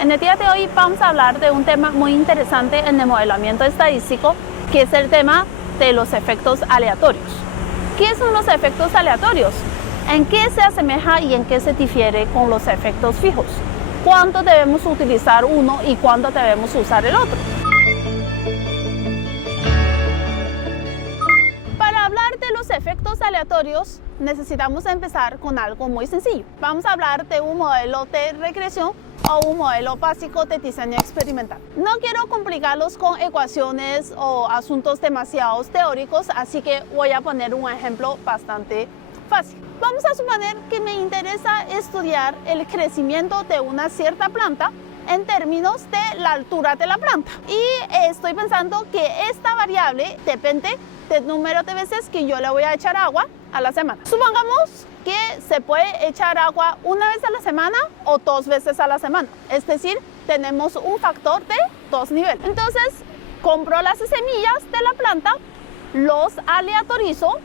En el día de hoy vamos a hablar de un tema muy interesante en el modelamiento estadístico, que es el tema de los efectos aleatorios. ¿Qué son los efectos aleatorios? ¿En qué se asemeja y en qué se difiere con los efectos fijos? ¿Cuándo debemos utilizar uno y cuándo debemos usar el otro? Para hablar de los efectos aleatorios, necesitamos empezar con algo muy sencillo. Vamos a hablar de un modelo de regresión o un modelo básico de diseño experimental. No quiero complicarlos con ecuaciones o asuntos demasiado teóricos, así que voy a poner un ejemplo bastante fácil. Vamos a suponer que me interesa estudiar el crecimiento de una cierta planta en términos de la altura de la planta. Y estoy pensando que esta variable depende del número de veces que yo le voy a echar agua a la semana. Supongamos que se puede echar agua una vez a la semana o 2 veces a la semana. Es decir, tenemos un factor de 2 niveles. Entonces, compro las semillas de la planta, los aleatorizo,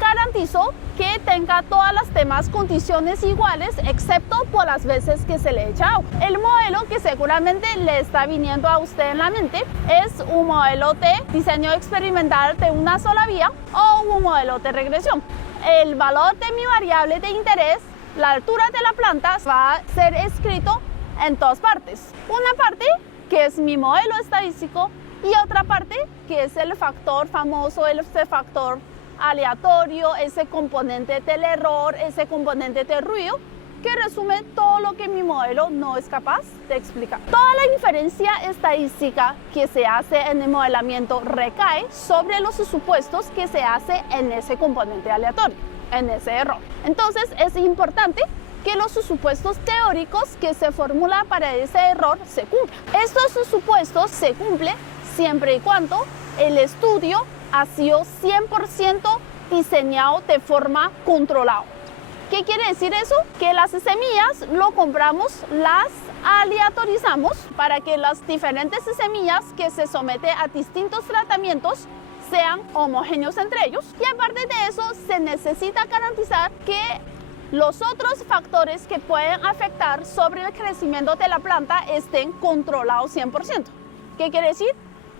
garantizo que tenga todas las demás condiciones iguales, excepto por las veces que se le echa agua. El modelo que seguramente le está viniendo a usted en la mente es un modelo de diseño experimental de una sola vía o un modelo de regresión. El valor de mi variable de interés, la altura de la planta, va a ser escrito en 2 partes. Una parte que es mi modelo estadístico y otra parte que es el factor famoso, ese factor aleatorio, ese componente del error, ese componente del ruido, que resume todo lo que mi modelo no es capaz de explicar. Toda la inferencia estadística que se hace en el modelamiento recae sobre los supuestos que se hace en ese componente aleatorio, en ese error. Entonces es importante que los supuestos teóricos que se formulan para ese error se cumplan. Estos supuestos se cumplen siempre y cuando el estudio ha sido 100% diseñado de forma controlada. ¿Qué quiere decir eso? Que las semillas lo compramos, las aleatorizamos para que las diferentes semillas que se someten a distintos tratamientos sean homogéneos entre ellos. Y aparte de eso, se necesita garantizar que los otros factores que pueden afectar sobre el crecimiento de la planta estén controlados 100%. ¿Qué quiere decir?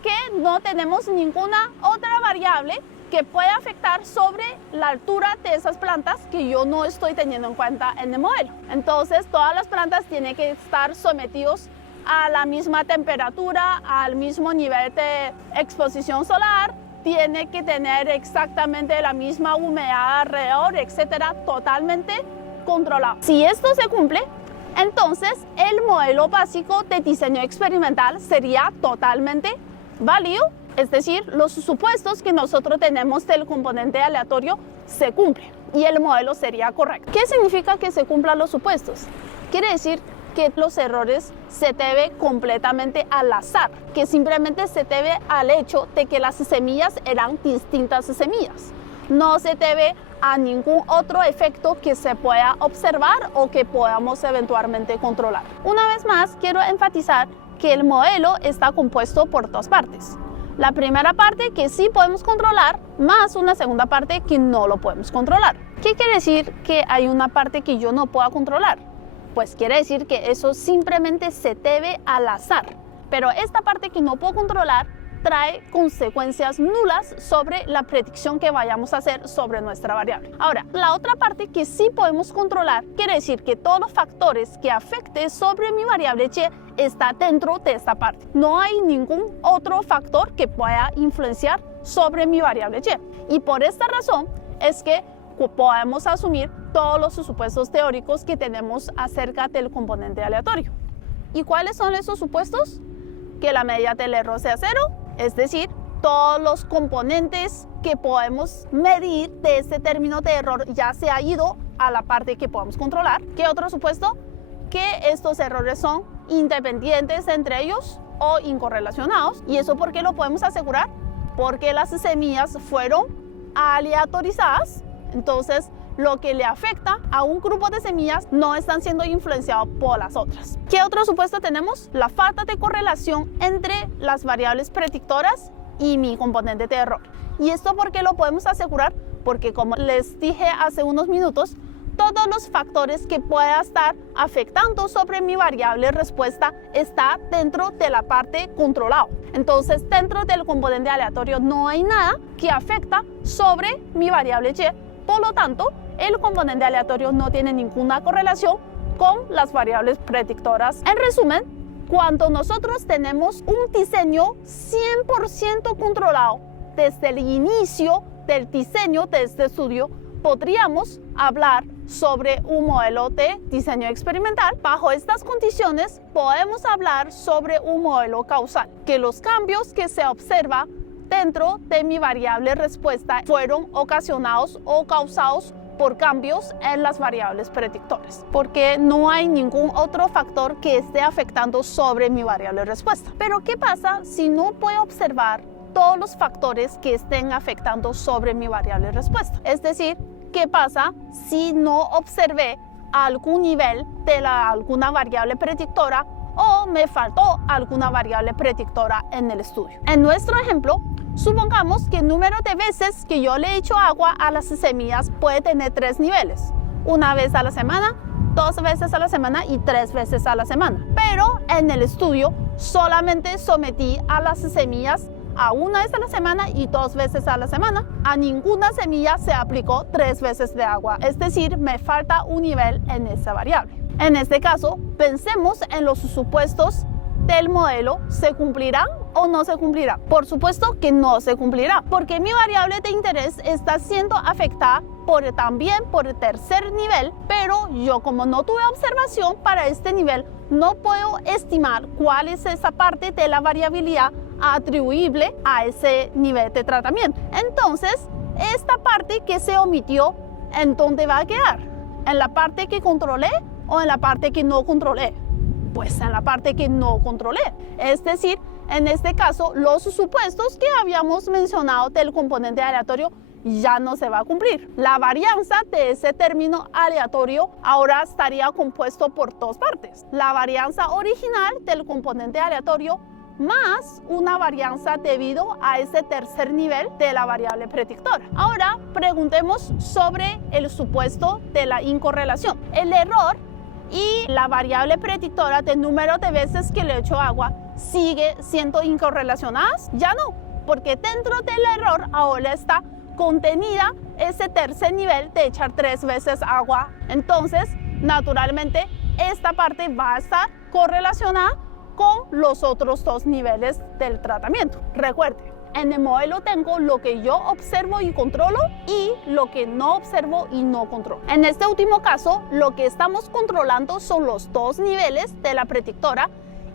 Que no tenemos ninguna otra variable que pueda afectar sobre la altura de esas plantas que yo no estoy teniendo en cuenta en el modelo. Entonces, todas las plantas tienen que estar sometidos a la misma temperatura, al mismo nivel de exposición solar, tiene que tener exactamente la misma humedad alrededor, etcétera, totalmente controlado. Si esto se cumple, entonces el modelo básico de diseño experimental sería totalmente válido, es decir, los supuestos que nosotros tenemos del componente aleatorio se cumplen y el modelo sería correcto. ¿Qué significa que se cumplan los supuestos? Quiere decir que los errores se deben completamente al azar, que simplemente se debe al hecho de que las semillas eran distintas semillas. No se debe a ningún otro efecto que se pueda observar o que podamos eventualmente controlar. Una vez más, quiero enfatizar que el modelo está compuesto por 2 partes. La primera parte que sí podemos controlar, más una segunda parte que no lo podemos controlar. ¿Qué quiere decir que hay una parte que yo no pueda controlar? Pues quiere decir que eso simplemente se debe al azar. Pero esta parte que no puedo controlar trae consecuencias nulas sobre la predicción que vayamos a hacer sobre nuestra variable. Ahora, la otra parte que sí podemos controlar quiere decir que todos los factores que afecten sobre mi variable y está dentro de esta parte. No hay ningún otro factor que pueda influenciar sobre mi variable y. Y por esta razón es que podemos asumir todos los supuestos teóricos que tenemos acerca del componente aleatorio. ¿Y cuáles son esos supuestos? Que la medida del error sea 0, es decir, todos los componentes que podemos medir de este término de error ya se ha ido a la parte que podemos controlar. ¿Qué otro supuesto? Que estos errores son independientes entre ellos o incorrelacionados. ¿Y eso por qué lo podemos asegurar? Porque las semillas fueron aleatorizadas. Entonces, lo que le afecta a un grupo de semillas no están siendo influenciados por las otras. ¿Qué otro supuesto tenemos? La falta de correlación entre las variables predictoras y mi componente de error. ¿Y esto por qué lo podemos asegurar? Porque como les dije hace unos minutos, todos los factores que pueda estar afectando sobre mi variable respuesta está dentro de la parte controlado. Entonces, dentro del componente aleatorio no hay nada que afecta sobre mi variable y, por lo tanto, el componente aleatorio no tiene ninguna correlación con las variables predictoras. En resumen, cuando nosotros tenemos un diseño 100% controlado desde el inicio del diseño de este estudio, podríamos hablar sobre un modelo de diseño experimental. Bajo estas condiciones, podemos hablar sobre un modelo causal, que los cambios que se observan dentro de mi variable respuesta fueron ocasionados o causados por cambios en las variables predictoras, porque no hay ningún otro factor que esté afectando sobre mi variable respuesta. Pero ¿qué pasa si no puedo observar todos los factores que estén afectando sobre mi variable respuesta? Es decir, ¿qué pasa si no observé algún nivel de alguna variable predictora o me faltó alguna variable predictora en el estudio? En nuestro ejemplo, supongamos que el número de veces que yo le echo agua a las semillas puede tener 3 niveles. Una vez a la semana, 2 veces a la semana y 3 veces a la semana. Pero en el estudio solamente sometí a las semillas a 1 vez a la semana y 2 veces a la semana. A ninguna semilla se aplicó 3 veces de agua, es decir, me falta un nivel en esa variable. En este caso, pensemos en los supuestos del modelo. ¿Se cumplirán o no se cumplirá? Por supuesto que no se cumplirá, porque mi variable de interés está siendo afectada también por el tercer nivel, pero yo, como no tuve observación para este nivel, no puedo estimar cuál es esa parte de la variabilidad atribuible a ese nivel de tratamiento. Entonces, esta parte que se omitió, ¿en dónde va a quedar? ¿En la parte que controlé o en la parte que no controlé? Pues en la parte que no controlé. Es decir, en este caso, los supuestos que habíamos mencionado del componente aleatorio ya no se va a cumplir. La varianza de ese término aleatorio ahora estaría compuesto por 2 partes. La varianza original del componente aleatorio más una varianza debido a ese tercer nivel de la variable predictora. Ahora preguntemos sobre el supuesto de la incorrelación. El error y la variable predictora del número de veces que le echo agua sigue siendo incorrelacionadas. Ya no, porque dentro del error ahora está contenida ese tercer nivel de echar 3 veces agua. Entonces, naturalmente, esta parte va a estar correlacionada con los otros 2 niveles del tratamiento. Recuerde, en el modelo tengo lo que yo observo y controlo y lo que no observo y no controlo. En este último caso, lo que estamos controlando son los 2 niveles de la predictora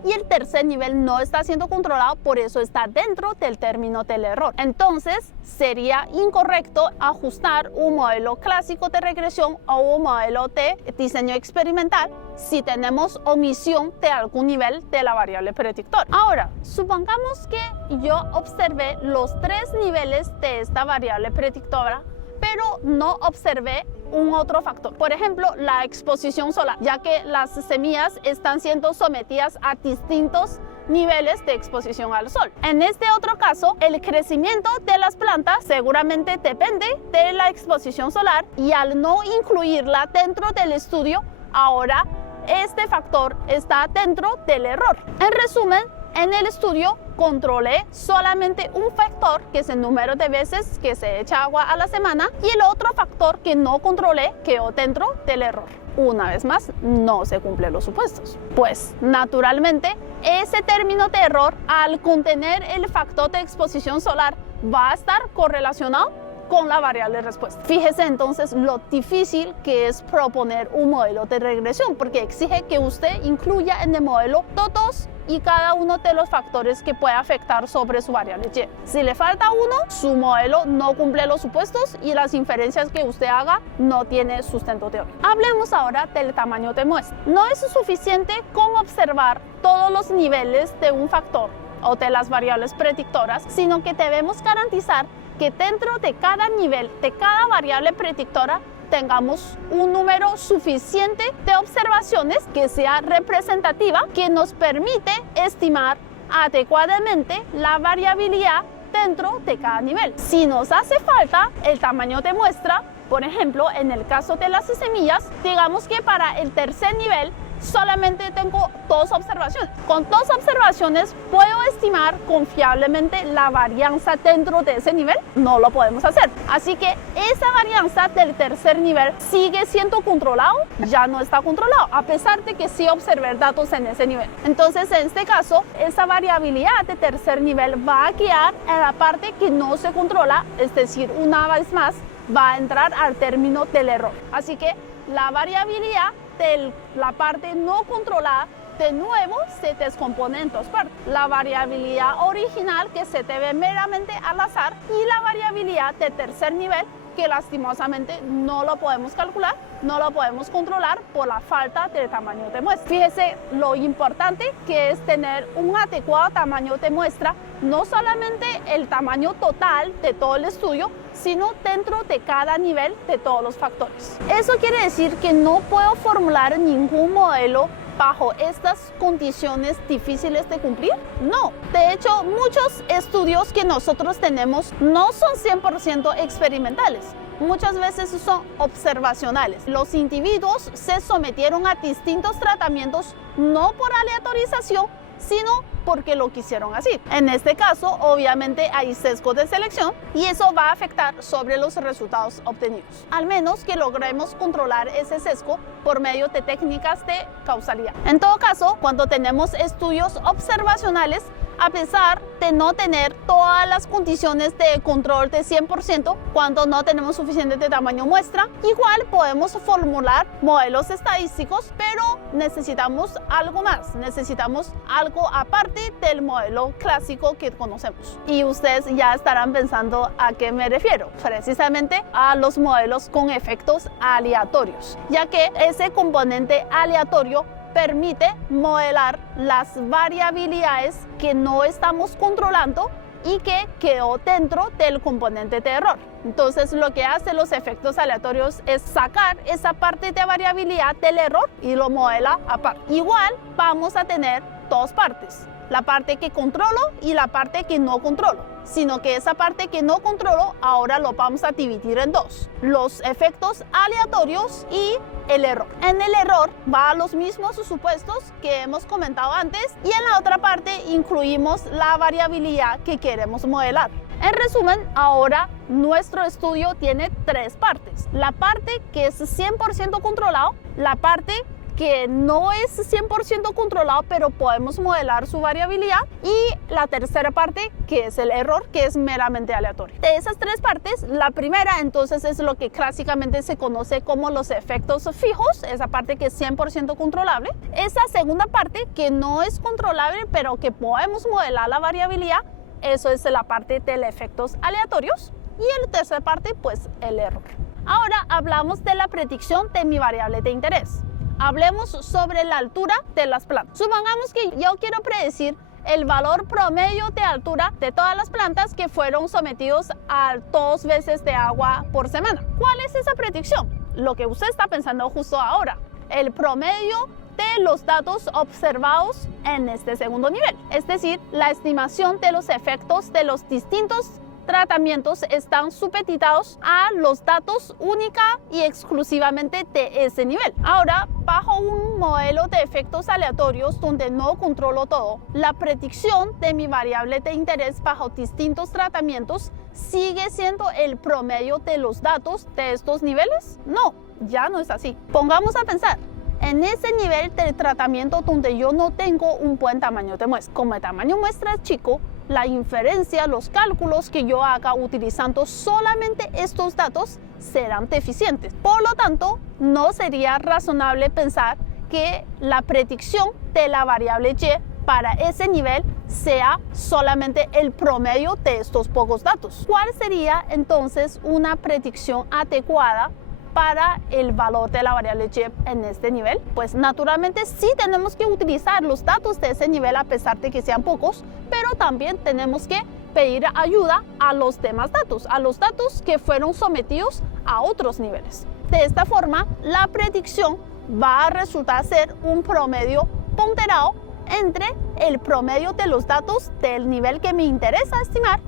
y el tercer nivel no está siendo controlado, por eso está dentro del término del error. Entonces, sería incorrecto ajustar un modelo clásico de regresión o un modelo de diseño experimental si tenemos omisión de algún nivel de la variable predictora. Ahora, supongamos que yo observé los 3 niveles de esta variable predictora, pero no observé un otro factor. Por ejemplo, la exposición solar, ya que las semillas están siendo sometidas a distintos niveles de exposición al sol. En este otro caso, el crecimiento de las plantas seguramente depende de la exposición solar y al no incluirla dentro del estudio, ahora este factor está dentro del error. En resumen, en el estudio controlé solamente un factor, que es el número de veces que se echa agua a la semana, y el otro factor que no controlé quedó dentro del error. Una vez más, no se cumplen los supuestos. Pues, naturalmente, ese término de error, al contener el factor de exposición solar, va a estar correlacionado con la variable respuesta. Fíjese entonces lo difícil que es proponer un modelo de regresión, porque exige que usted incluya en el modelo todos y cada uno de los factores que puede afectar sobre su variable y. Si le falta uno, su modelo no cumple los supuestos y las inferencias que usted haga no tiene sustento teórico. Hablemos ahora del tamaño de muestra. No es suficiente con observar todos los niveles de un factor o de las variables predictoras, sino que debemos garantizar que dentro de cada nivel, de cada variable predictora, tengamos un número suficiente de observaciones que sea representativa, que nos permite estimar adecuadamente la variabilidad dentro de cada nivel. Si nos hace falta el tamaño de muestra, Por ejemplo, en el caso de las semillas, digamos que para el tercer nivel solamente tengo 2 observaciones. Con 2 observaciones puedo estimar confiablemente la varianza dentro de ese nivel. No lo podemos hacer. Así que esa varianza del tercer nivel sigue siendo controlado, ya no está controlado, a pesar de que sí observé datos en ese nivel. Entonces, en este caso, esa variabilidad de tercer nivel va a quedar en la parte que no se controla, es decir, una vez más, va a entrar al término del error. Así que la variabilidad de la parte no controlada de nuevo se descompone en 2 partes. La variabilidad original, que se debe meramente al azar, y la variabilidad de tercer nivel, que lastimosamente no lo podemos calcular, no lo podemos controlar por la falta de tamaño de muestra. Fíjese lo importante que es tener un adecuado tamaño de muestra, no solamente el tamaño total de todo el estudio, sino dentro de cada nivel de todos los factores. Eso quiere decir que no puedo formular ningún modelo bajo estas condiciones difíciles de cumplir? No. De hecho, muchos estudios que nosotros tenemos no son 100% experimentales. Muchas veces son observacionales. Los individuos se sometieron a distintos tratamientos no por aleatorización, sino porque lo quisieron así. En este caso, obviamente hay sesgo de selección y eso va a afectar sobre los resultados obtenidos. Al menos que logremos controlar ese sesgo por medio de técnicas de causalidad. En todo caso, cuando tenemos estudios observacionales, a pesar de no tener todas las condiciones de control de 100%, cuando no tenemos suficiente de tamaño muestra, igual podemos formular modelos estadísticos, pero necesitamos algo más, necesitamos algo aparte del modelo clásico que conocemos. Y ustedes ya estarán pensando a qué me refiero, precisamente a los modelos con efectos aleatorios, ya que ese componente aleatorio permite modelar las variabilidades que no estamos controlando y que quedó dentro del componente de error. Entonces, lo que hacen los efectos aleatorios es sacar esa parte de variabilidad del error y lo modela aparte. Igual vamos a tener 2 partes, la parte que controlo y la parte que no controlo, sino que esa parte que no controlo ahora lo vamos a dividir en 2, los efectos aleatorios y el error. En el error va a los mismos supuestos que hemos comentado antes y en la otra parte incluimos la variabilidad que queremos modelar. En resumen, ahora nuestro estudio tiene 3 partes. La parte que es 100% controlado, la parte que no es 100% controlado, pero podemos modelar su variabilidad, y la tercera parte, que es el error, que es meramente aleatorio. De esas 3 partes, la primera entonces es lo que clásicamente se conoce como los efectos fijos, esa parte que es 100% controlable. Esa segunda parte, que no es controlable, pero que podemos modelar la variabilidad, eso es la parte de los efectos aleatorios. Y la tercera parte, pues el error. Ahora hablamos de la predicción de mi variable de interés. Hablemos sobre la altura de las plantas. Supongamos que yo quiero predecir el valor promedio de altura de todas las plantas que fueron sometidos a 2 veces de agua por semana. ¿Cuál es esa predicción? Lo que usted está pensando justo ahora. El promedio de los datos observados en este segundo nivel. Es decir, la estimación de los efectos de los distintos tratamientos están supeditados a los datos única y exclusivamente de ese nivel. Ahora, bajo un modelo de efectos aleatorios donde no controlo todo, la predicción de mi variable de interés bajo distintos tratamientos sigue siendo el promedio de los datos de estos niveles. No, ya no es así. Pongamos a pensar en ese nivel de tratamiento donde yo no tengo un buen tamaño de muestra. Como el tamaño muestra es chico, la inferencia, los cálculos que yo haga utilizando solamente estos datos serán deficientes. Por lo tanto, no sería razonable pensar que la predicción de la variable y para ese nivel sea solamente el promedio de estos pocos datos. ¿Cuál sería entonces una predicción adecuada para el valor de la variable y en este nivel? Pues naturalmente sí tenemos que utilizar los datos de ese nivel a pesar de que sean pocos, pero también tenemos que pedir ayuda a los demás datos, a los datos que fueron sometidos a otros niveles. De esta forma, la predicción va a resultar ser un promedio ponderado entre el promedio de los datos del nivel que me interesa estimar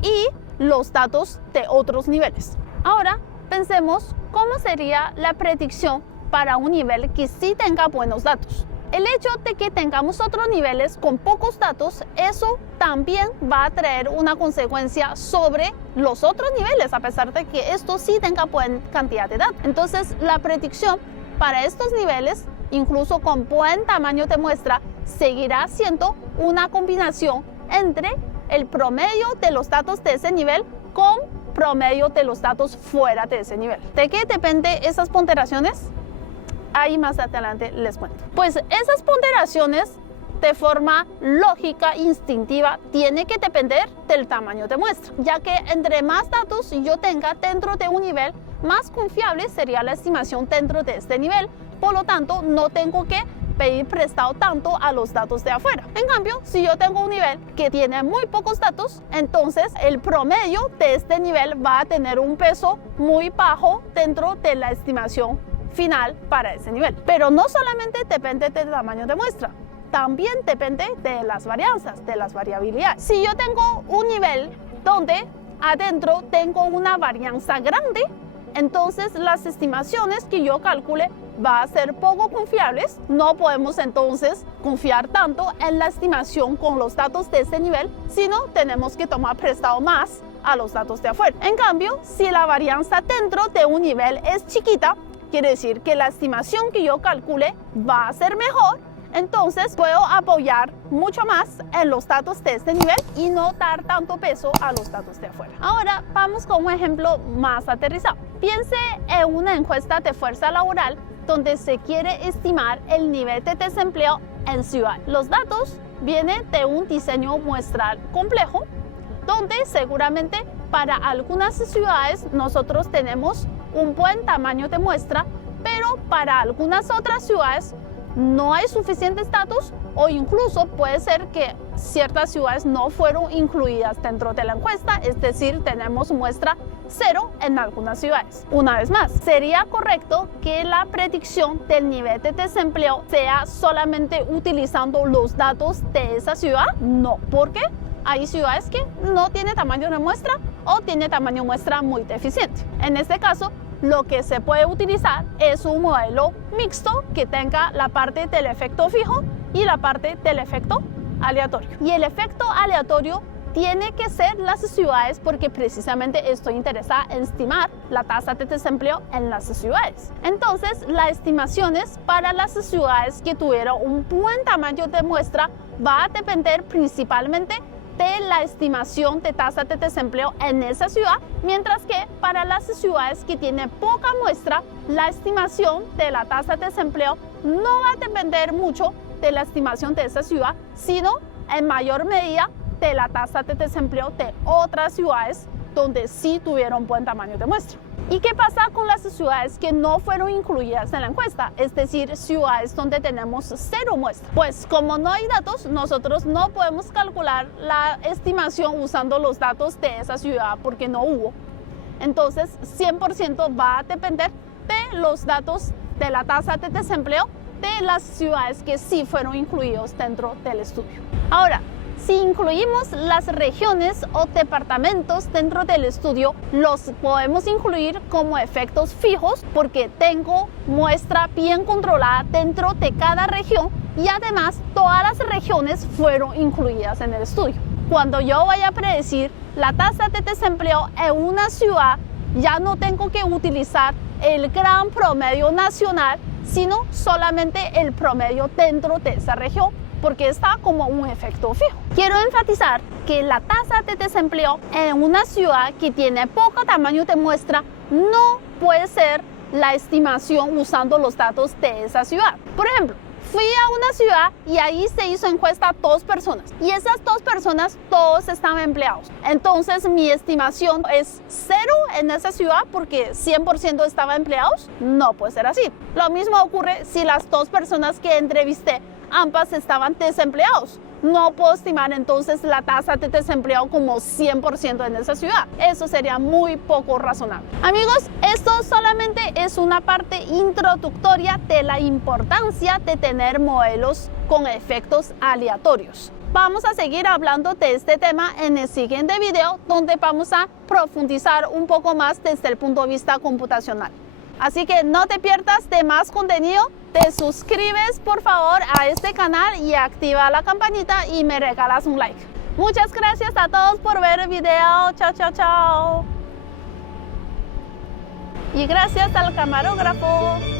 y los datos de otros niveles. Ahora, pensemos cómo sería la predicción para un nivel que sí tenga buenos datos. El hecho de que tengamos otros niveles con pocos datos, eso también va a traer una consecuencia sobre los otros niveles, a pesar de que esto sí tenga buena cantidad de datos. Entonces, la predicción para estos niveles, incluso con buen tamaño de muestra, seguirá siendo una combinación entre el promedio de los datos de ese nivel con promedio de los datos fuera de ese nivel. ¿De qué dependen esas ponderaciones? Ahí más adelante les cuento. Pues esas ponderaciones de forma lógica, instintiva, tiene que depender del tamaño de muestra, ya que entre más datos yo tenga dentro de un nivel, más confiable sería la estimación dentro de este nivel. Por lo tanto, no tengo que pedir prestado tanto a los datos de afuera. En cambio, si yo tengo un nivel que tiene muy pocos datos, entonces el promedio de este nivel va a tener un peso muy bajo dentro de la estimación final para ese nivel. Pero no solamente depende del tamaño de muestra, también depende de las varianzas, de las variabilidades. Si yo tengo un nivel donde adentro tengo una varianza grande, entonces las estimaciones que yo calcule va a ser poco confiables. No podemos entonces confiar tanto en la estimación con los datos de este nivel, sino tenemos que tomar prestado más a los datos de afuera. En cambio, si la varianza dentro de un nivel es chiquita, quiere decir que la estimación que yo calcule va a ser mejor, entonces puedo apoyar mucho más en los datos de este nivel y no dar tanto peso a los datos de afuera. Ahora vamos con un ejemplo más aterrizado. Piense en una encuesta de fuerza laboral donde se quiere estimar el nivel de desempleo en ciudad. Los datos vienen de un diseño muestral complejo, donde seguramente para algunas ciudades nosotros tenemos un buen tamaño de muestra, pero para algunas otras ciudades no hay suficientes datos, o incluso puede ser que ciertas ciudades no fueron incluidas dentro de la encuesta, es decir, tenemos muestra cero en algunas ciudades. Una vez más, ¿sería correcto que la predicción del nivel de desempleo sea solamente utilizando los datos de esa ciudad? No, porque hay ciudades que no tienen tamaño de muestra o tiene tamaño de muestra muy deficiente. En este caso, lo que se puede utilizar es un modelo mixto que tenga la parte del efecto fijo y la parte del efecto aleatorio. Y el efecto aleatorio tiene que ser las ciudades, porque precisamente estoy interesada en estimar la tasa de desempleo en las ciudades. Entonces, las estimaciones para las ciudades que tuvieron un buen tamaño de muestra va a depender principalmente de la estimación de tasa de desempleo en esa ciudad, mientras que para las ciudades que tienen poca muestra, la estimación de la tasa de desempleo no va a depender mucho de la estimación de esa ciudad, sino en mayor medida de la tasa de desempleo de otras ciudades donde sí tuvieron buen tamaño de muestra. ¿Y qué pasa con las ciudades que no fueron incluidas en la encuesta? Es decir, ciudades donde tenemos cero muestra. Pues como no hay datos, nosotros no podemos calcular la estimación usando los datos de esa ciudad porque no hubo. Entonces, 100% va a depender de los datos de la tasa de desempleo de las ciudades que sí fueron incluidos dentro del estudio. Ahora, si incluimos las regiones o departamentos dentro del estudio, los podemos incluir como efectos fijos porque tengo muestra bien controlada dentro de cada región y además todas las regiones fueron incluidas en el estudio. Cuando yo vaya a predecir la tasa de desempleo en una ciudad, ya no tengo que utilizar el gran promedio nacional, sino solamente el promedio dentro de esa región, porque está como un efecto fijo. Quiero enfatizar que la tasa de desempleo en una ciudad que tiene poco tamaño de muestra no puede ser la estimación usando los datos de esa ciudad. Por ejemplo, fui a una ciudad y ahí se hizo encuesta a 2 personas y esas 2 personas todos estaban empleados. Entonces mi estimación es 0 en esa ciudad porque 100% estaban empleados. No puede ser así. Lo mismo ocurre si las 2 personas que entrevisté ambas estaban desempleados. No puedo estimar entonces la tasa de desempleo como 100% en esa ciudad. Eso sería muy poco razonable. Amigos, esto solamente es una parte introductoria de la importancia de tener modelos con efectos aleatorios. Vamos a seguir hablando de este tema en el siguiente video, donde vamos a profundizar un poco más desde el punto de vista computacional. Así que no te pierdas de más contenido. Te suscribes por favor a este canal y activa la campanita y me regalas un like. Muchas gracias a todos por ver el video. Chao, chao, chao. Y gracias al camarógrafo.